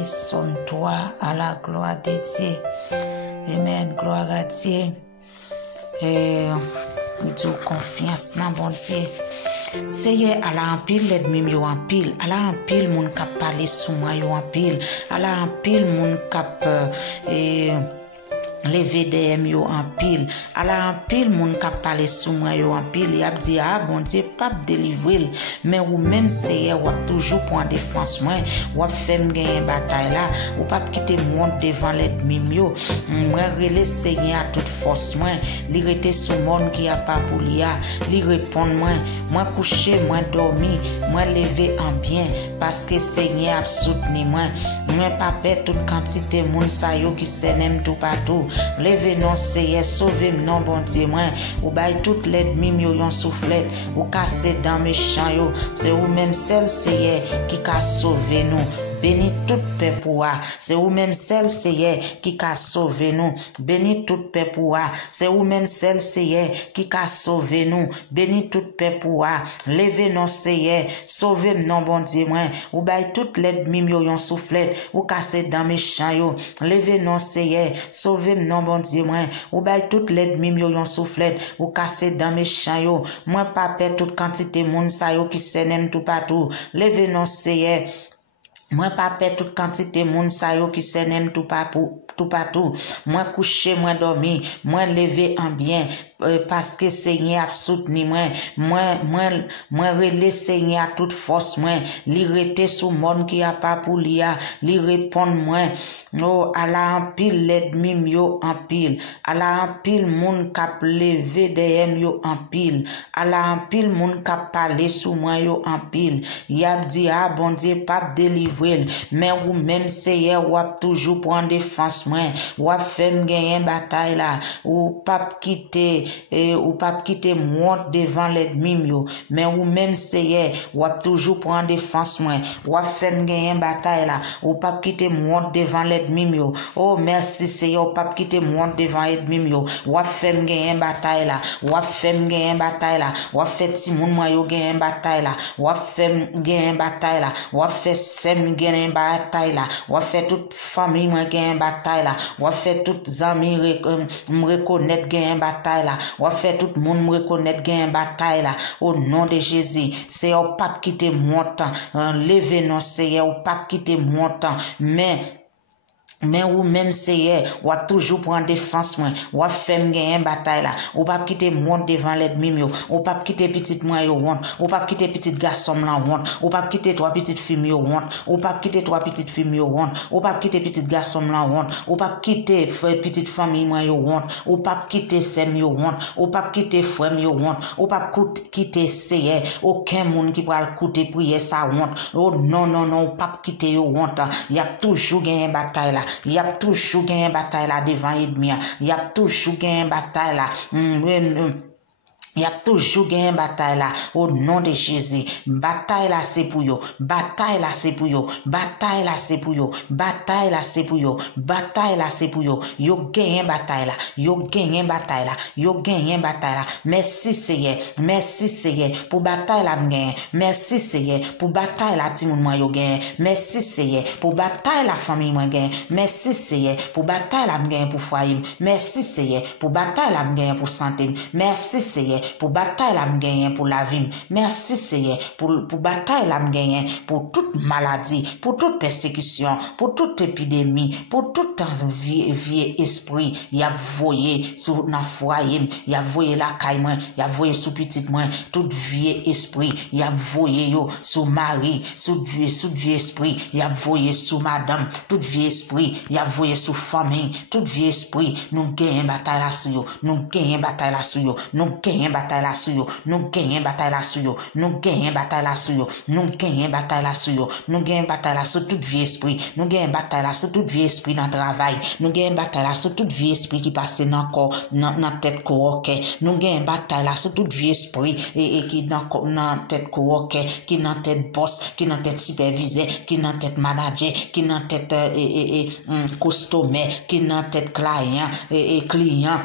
prier Somme 3 à la gloire de Dieu. Amen, gloire à Dieu. Et il dit confiance dans bon Dieu. Seigneur, à la en pile, l'ennemi yo en pile. À la en pile, moun k'ap parler sous moi yo en pile. À la en pile, moun k'ap les VDM yo en pile. À la en pile, moun k'ap parler sous moi yo en pile. Y a dit, ah, bon Dieu, pas délivrer. Mais ou même c'est ou toujours pour en défense moi. Ou fait gagner bataille là. Ou pas quitter monde devant l'ennemi yo. Moi, relais Seigneur à toute force moi. Li rete sous monde qui a pas pour lia. Li répondre moi. Moi coucher, moi dormi. Moi lever en bien. Parce que Seigneur a soutenu moi. Moi pas perdre toute quantité moun sa yo qui s'aime tout partout. Levez non Seigneur, sauvez non bon Dieu moi. Ou bay toute l'ennemi yo yon soufflette. Ou casser dans mes champs yo. C'est ou même celle Seigneur qui ka sauver nous. Bénis toute paix pour c'est ou même celle Seigneur qui a sauvé nous. Bénis toute paix pour c'est ou même celle Seigneur qui a sauvé nous. Bénis toute paix pour levez non Seigneur, sauvez non bon Dieu moi. Ou bay toute l'ennemi yo yon soufflette, ou casser dans mes champs yo. Levez non Seigneur, sauvez non bon Dieu moi. Ou bay toute l'ennemi yo yon soufflette, ou casser dans mes champs yo. Moi pas perdre toute quantité moun sa yo qui s'aime tout partout. Levez non Seigneur. Moi pas perdre toute quantité moun sa yo qui s'aime tout partout. Moi coucher, moi dormi, moi lever en bien. Parce que Seigneur a soutenu moi relais Seigneur à toute force moi, li rete sous monde qui a pas pour lia, li répondre moi. Oh, à la en pile l'ennemi yo en pile, à la en pile moun k'ap levé derrière yo en pile, à la en pile moun k'ap parler sous moi yo en pile. Y a dit ah bon Dieu pas délivrer, mais ou même Seigneur ou a toujours prendre défense moi, ou a fait gagner bataille là, ou pas quitter ou pas quitter moi devant l'ennemi yo, mais ou même Seigneur ou a toujours prendre défense moi, ou a fait gagner bataille là, ou pas quitter moi devant l'ennemi yo. Oh merci Seigneur, ou pas quitter moi devant l'ennemi yo, ou a fait gagner bataille là, ou a fait gagner bataille là, ou a fait si moun moi yo gagner bataille là, ou a fait gagner bataille là, ou a fait sem gagner bataille là, ou a fait toute famille moi gagner bataille là, ou a fait toutes amis me reconnaître gagner bataille là, ou a fait tout monde me reconnaître gagner bataille là au nom de Jésus. C'est au pas quitter mon temps, lever non c'est au pas quitter mon temps, mais ou même Seigneur, ou a toujours prendre défense moi, ou a fait gagner bataille là, ou pas quitter monde devant l'ennemi yo, ou pas quitter petite moi yo honte, ou pas quitter petite garçon là honte, ou pas quitter trois petites filles yo honte, ou pas quitter trois petites filles yo honte, ou pas quitter petite garçon là honte, ou pas quitter petite famille moi yo honte, ou pas quitter sem yo honte, ou pas quitter frère yo honte, ou pas quitter Seigneur, aucun monde qui va écouter prier ça honte. Oh non non non, pas quitter yo honte, il y a toujours gagner bataille là. Il y a toujours gagné bataille là devant l'ennemi. Il y a toujours gagné bataille là. Il y a toujours gagné bataille là au nom de Jésus. Bataille là c'est pour yo. Bataille là c'est pour yo. Bataille là c'est pour yo. Bataille là c'est pour yo. Bataille là c'est pour yo. Yo gagné bataille là. Yo gagné bataille là. Yo gagné bataille là. Merci Seigneur. Merci Seigneur pour bataille là m'gagné. Merci Seigneur pour bataille là ti moun moi yo gagné. Merci Seigneur pour bataille la famille moi gagné. Merci Seigneur pour bataille là m'gagné pour foyer. Merci Seigneur pour bataille là m'gagné pour santé. Merci Seigneur pour bataille la m'gagner pour la vie. Merci Seigneur pour bataille la m'gagner pour toute maladie, pour toute persécution, pour toute épidémie, pour tout vieux esprit. Y a voyé sur na foyer, y a voyé la caille moi, y a voyé sous petite moi, tout vieux esprit. Y a voyé yo sous mari, sous vieux esprit. Y a voyé sous madame, tout vieux esprit. Y a voyé sous famille, tout vieux esprit. Nous gagnons bataille là sur yo, nous gagnons bataille là sur yo, nous gagnons bataille là sur yo, nous gagnons bataille là sur yo, nous gagnons bataille là sur yo, nous gagnons bataille là sur yo, nous gagnons bataille là sur tout vieux esprit, nous gagnons bataille là sur tout vieux esprit dans travail, nous gagnons bataille là sur tout vieux esprit qui passe dans corps, dans tête coworker, nous gagnons bataille là sur tout vieux esprit et qui dans tête coworker, qui dans tête boss, qui dans tête superviseur, qui dans tête manager, qui dans tête customer, qui dans tête client et client.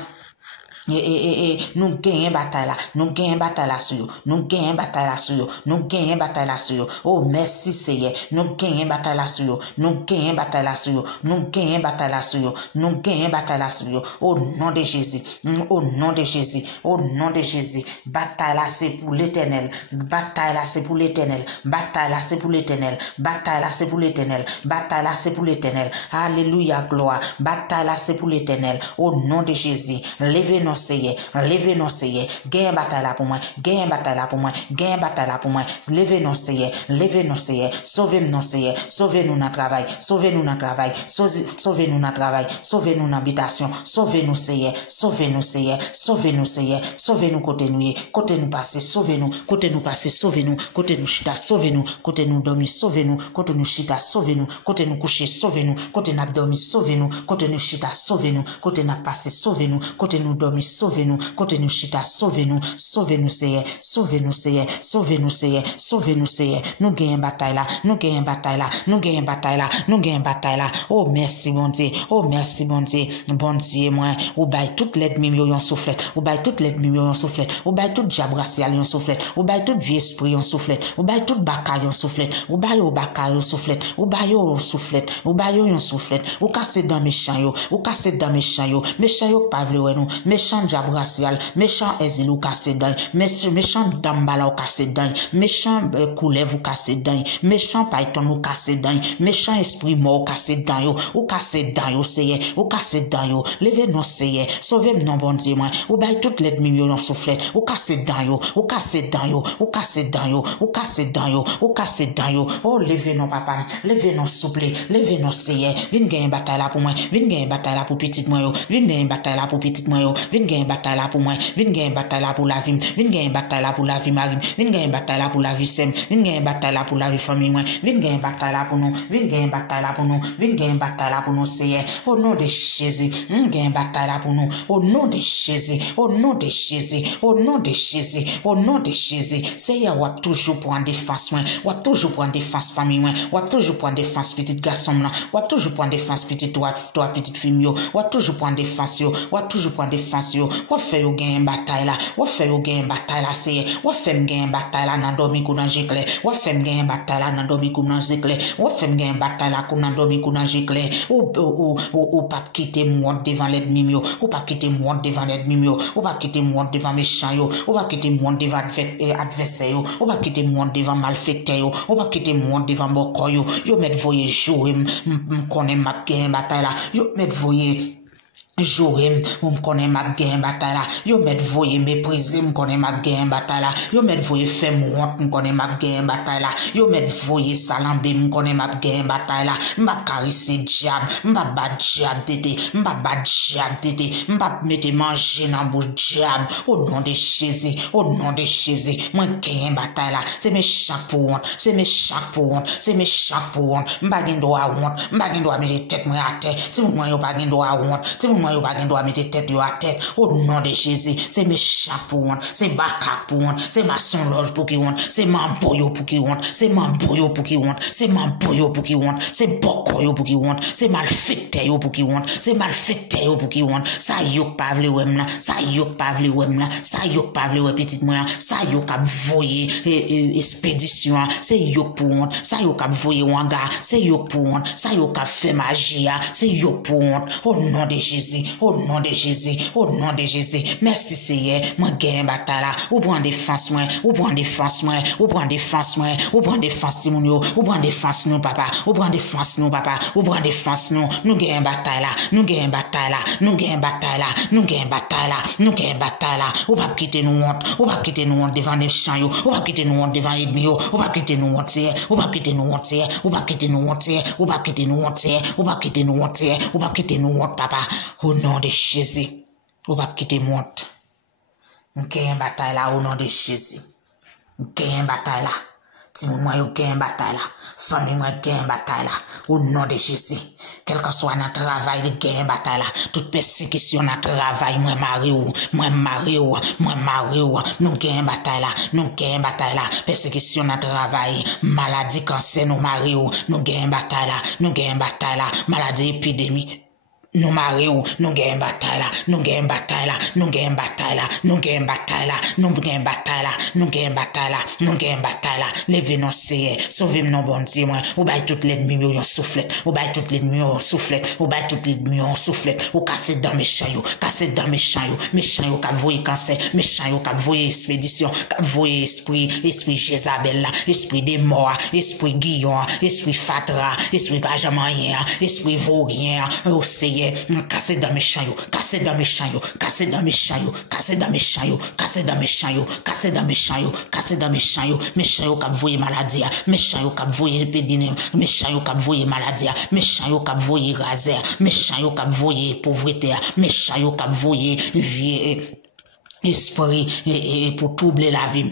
nous gagnons bataille là, nous gagnons bataille là sur yo, nous gagnons bataille là sur yo, nous gagnons bataille là sur yo. Oh merci Seigneur, nous gagnons bataille là sur yo, nous gagnons bataille là sur yo, nous gagnons bataille là sur yo, nous gagnons bataille là sur yo. Au nom de Jésus, au nom de Jésus, au nom de Jésus. Bataille là c'est pour l'Éternel, bataille là c'est pour l'Éternel, bataille là c'est pour l'Éternel, bataille là c'est pour l'Éternel, bataille là c'est pour l'Éternel. Alléluia gloire, bataille là c'est pour l'Éternel. Au nom de Jésus, levez-nous Seigneur, levez-nous Seigneur, gagne bataille là pour moi, gagne bataille là pour moi, gagne bataille là pour moi, levez-nous Seigneur, sauvez-nous Seigneur, sauvez-nous dans le travail, sauvez-nous dans le travail, sauvez-nous dans le travail, sauvez-nous dans l'habitation, sauvez-nous Seigneur, sauvez-nous Seigneur, sauvez-nous Seigneur, sauvez-nous côté nous passer, sauvez-nous, côté nous passer, sauvez-nous, côté nous chita, sauvez-nous, côté nous dormir, sauvez-nous, côté nous chita, sauvez-nous, côté nous coucher, sauvez-nous, côté nous dormir, sauvez-nous, côté nous chita, sauvez-nous, côté nous passer, sauvez-nous, côté nous dormir, sauvez-nous, côté nous chita, sauvez-nous, sauvez-nous Seigneur, sauvez-nous Seigneur, sauvez-nous Seigneur, sauvez-nous Seigneur. Nous gagnons bataille là, nous gagnons bataille là, nous gagnons bataille là, nous gagnons bataille là. Oh merci bon Dieu, oh merci bon Dieu moi, ou bail toute l'aide mimio yon soufflet, ou bail toute l'aide mimio yon soufflet, ou bail toute diable racial yon soufflet, ou bail toute vieux esprit yon soufflet, ou bail toute baka yon soufflet, ou bail au baka yon soufflet, ou bail au soufflet, ou bail yon soufflet, ou casser dans méchant yo, ou casser dans méchant yo pas vle nous, méchant diable racial, méchant exil ou casser dans, méchant dambala ou casser dans, méchant coulev ou casser dans, méchant python ou casser dans, méchant esprit mort ou casser dans yo, ou casser dans yo Seigneur, ou casser dans yo, levez nous Seigneur, sauvez-nous bon Dieu moi, ou bail toute l'aide mimio yon soufflet, ou casser dans yo, ou casser dans yo, ou casser dans yo, ou casser dans yo, ou casser dans yo. Oh levez nous papa, levez nous souple, levez nous Seigneur, vinn gagner bataille là pour moi, vinn gagner bataille là pour petite moi yo, vinn gagner bataille là pour petite moi yo, vinn gagner bataille là pour moi, vinn gagner bataille là pour la vie, vinn gagner bataille là pour la vie Marie, vinn gagner bataille là pour la vie Sem, vinn gagner bataille là pour la vie famille moi, vinn gagner bataille là pour nous, vinn gagner bataille là pour nous, vinn gagner bataille là pour nous Seigneur. Au nom de Jésus, gagner bataille là pour nous, au nom de Jésus, au nom de Jésus, au nom de Jésus, au nom de Jésus. Seigneur, ou toujours pour en défense moi, ou toujours pour en défense famille moi, ou toujours pour en défense petite garçon là, ou toujours pour en défense petite toi petite fille yo, ou toujours pour en défense yo, ou toujours pour en défense yo, ou fait yo gagner bataille là, ou fait yo gagner bataille là Seigneur, ou fait me gagner bataille là dans dormi kou dans jéclé, ou fait me gagner bataille là dans dormi kou dans jéclé, ou fait me gagner bataille là kou dans dormi kou dans jéclé, ou pas quitter moi devant l'ennemi yo, ou pas quitter moi devant l'ennemi yo, ou pas quitter moi devant méchant yo, ou pas quitter moi devant adversaire yo, ou pas quitter moi devant malfecteur yo, ou pas quitter moi devant boko yo met voyer jouer connaît ma gagner bataille là, yo met voyer jouer connaît ma gain bataille là, yo met voyer mépriser connaît ma gain bataille là, yo met voyer faire honte connaît ma gain bataille là, yo met voyer salambe connaît ma gain bataille là, m'pa caresser diable, m'pa bat diable tété, m'pa bat diable tété, m'pa mettre manger dans bouche diable. Au nom de Jésus, au nom de Jésus, moi gain bataille là, c'est méchant pour honte, c'est méchant pour honte, c'est méchant pour honte, m'pa gen droit honte, m'pa gen droit mettre tête moi à terre, si moi yo pas gen droit honte, si moi yo pas gen droit mettre tête yo à tête. Au nom de Jésus, c'est méchant pour honte, c'est baka pour honte, c'est maçon loge pour qui honte, c'est mamboyo pour qui honte, c'est mamboyo pour qui honte, c'est mamboyo pour qui honte, c'est bokoyo pour qui honte, c'est malfecteur pour qui honte, c'est malfecteur pour qui honte. Ça yo pas vle wem là, ça yo pas vle wem là, ça yo pas vle petite moi, ça yo k'ap voyer expédition, c'est yo pour honte, ça yo k'ap voyer wanga, c'est yo pour honte, ça yo k'ap fait magie, c'est yo pour honte. Au nom de Jésus, au nom de Jésus, au nom de Jésus. Merci Seigneur, moi gagne bataille là, ou prend défense moi, ou prend défense moi, ou prend défense moi, ou prend défense Timounio, ou prend défense nous papa, ou prend défense nous papa, ou prend défense nous gagne bataille là, nous gagne bataille là, nous gagne bataille là, nous gagne bataille là, nous gagne bataille là, ou pas quitter nous honte, ou pas quitter nous honte devant les champs yo, ou pas quitter nous honte devant ennemi yo, ou pas quitter nous honte, ou pas quitter nous honte, ou pas quitter nous honte, ou pas quitter nous honte, ou pas quitter nous honte, ou pas quitter nous honte papa. Au nom de Jésus, ou pas quitter monte. Gagne bataille là au nom de Jésus. Gagne bataille là. Si moi yo gagne bataille là, famille moi gagne bataille là au nom de Jésus. Quel que soit notre travail, gagne bataille là. Toute persécution notre travail, moi mari ou, nous gagne bataille là, nous gagne bataille là. Persécution notre travail, maladie cancer nous mari ou, nous gagne bataille là, nous gagne bataille là, maladie épidémie. nous marions, nous gagnons bataille là, nous gagnons bataille là, nous gagnons bataille là, nous gagnons bataille là, nous gagnons bataille là, nous gagnons bataille là, nous gagnons bataille là, levez-nous Seigneur, sauvez-nous bon Dieu moi, ou bail toute l'ennemi yo soufflette, ou bail toute l'ennemi yo soufflette, ou bail toute l'ennemi yo soufflette, ou casser dans méchant yo, casser dans méchant yo k'ap voyer cancer, méchant yo k'ap voyer expédition, k'ap voyer esprit Jézabel là, esprit des morts, esprit Guillon, esprit Fatra, esprit Benjamin, esprit Vaurien, oh Seigneur, casser dans méchant yo, casser dans méchant yo, casser dans méchant yo, casser dans méchant yo, casser dans méchant yo, casser dans méchant yo, casser dans méchant yo, méchant yo k'ap voyer maladie, méchant yo k'ap voyer épidémie, méchant yo k'ap voyer maladie, méchant yo k'ap voyer raser, méchant yo k'ap voyer pauvreté, méchant yo k'ap voyer vie esprit pour troubler la vie,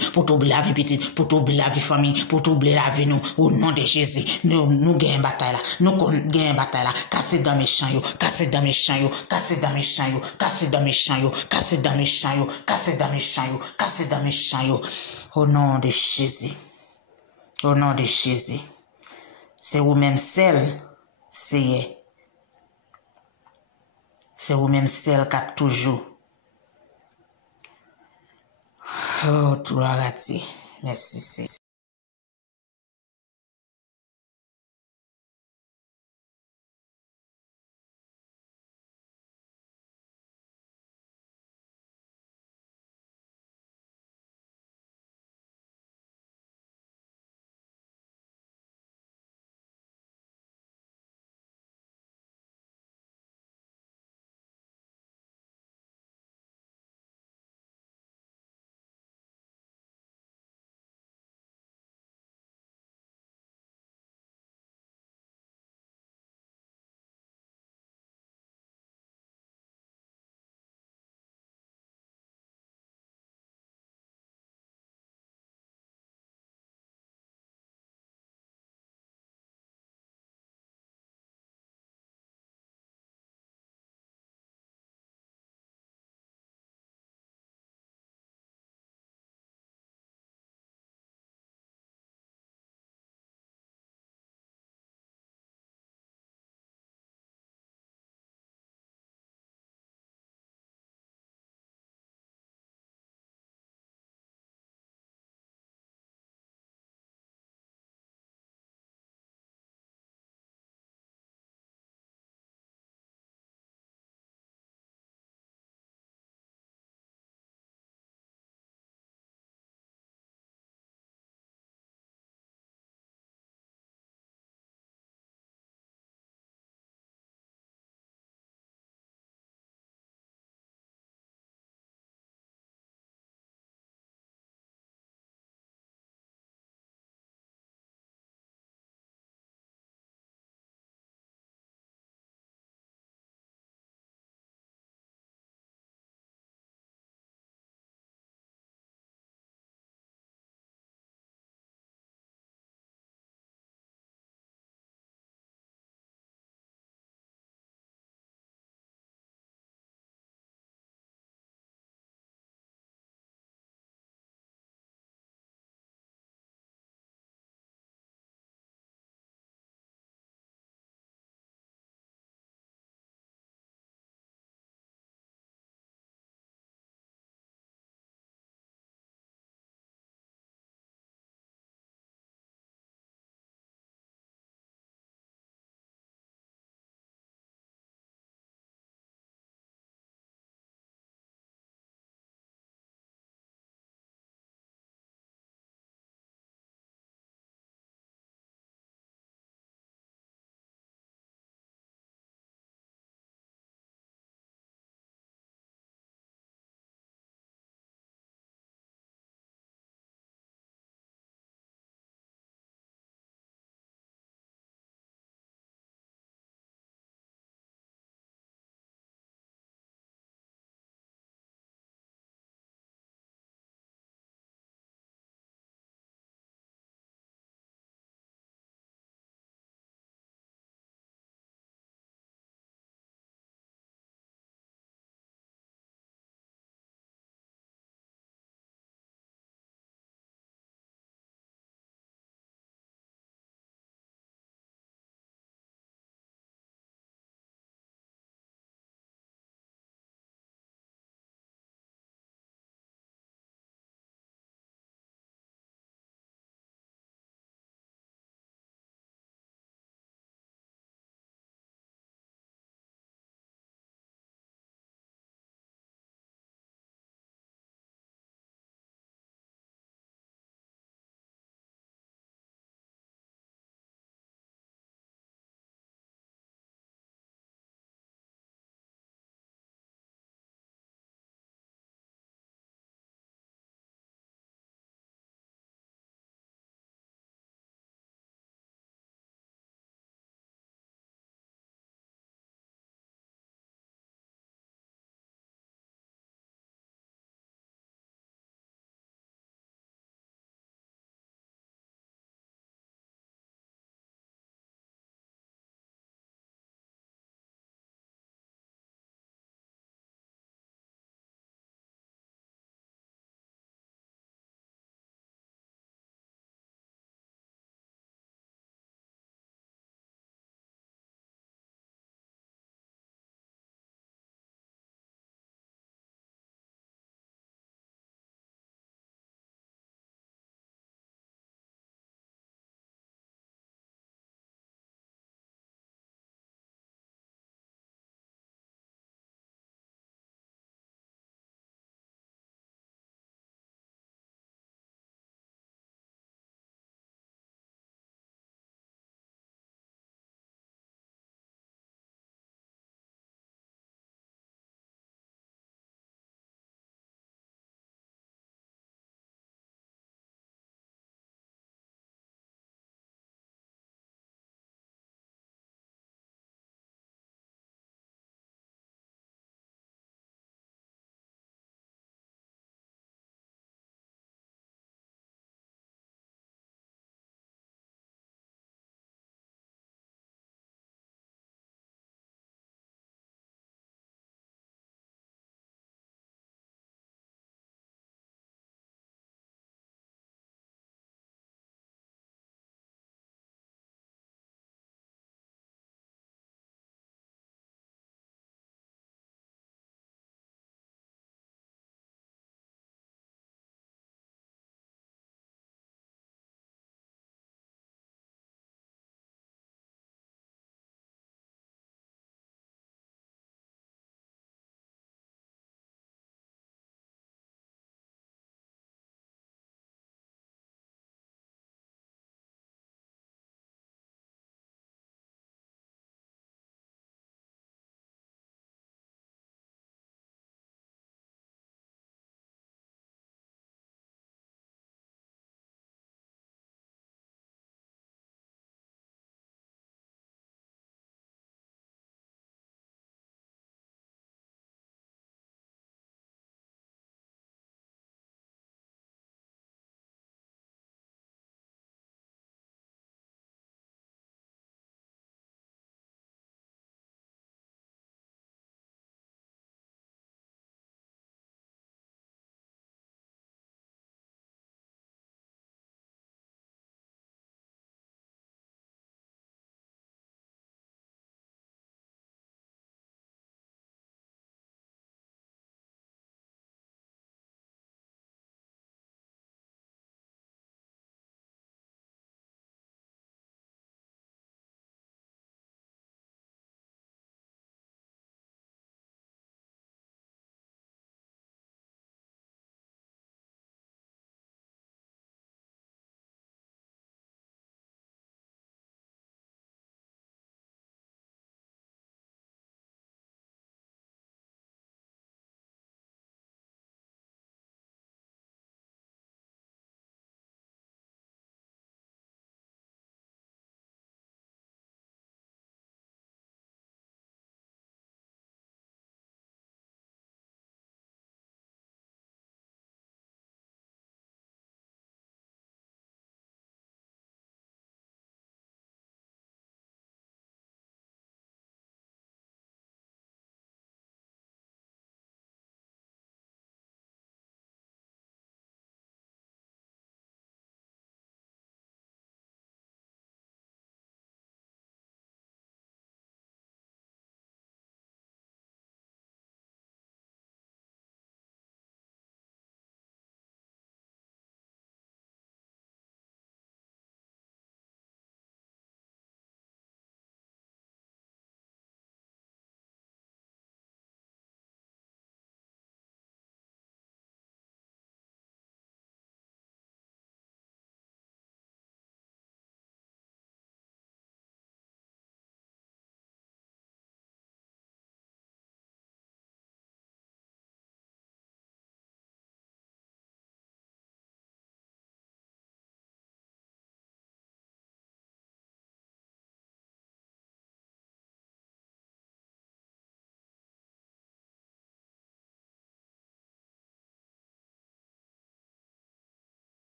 petite, pour troubler la vie famille, pour troubler la vie nous, au nom de Jésus, nous gagnons bataille là, nous gagnons bataille là, casser dans méchant yo, casser dans méchant yo, casser dans méchant yo, casser dans méchant yo, casser dans méchant yo, casser dans méchant yo, casser dans méchant yo, au nom de Jésus, au nom de Jésus, c'est vous-même seul, c'est vous-même seul qui a toujours. Oh, tout la raté. Merci.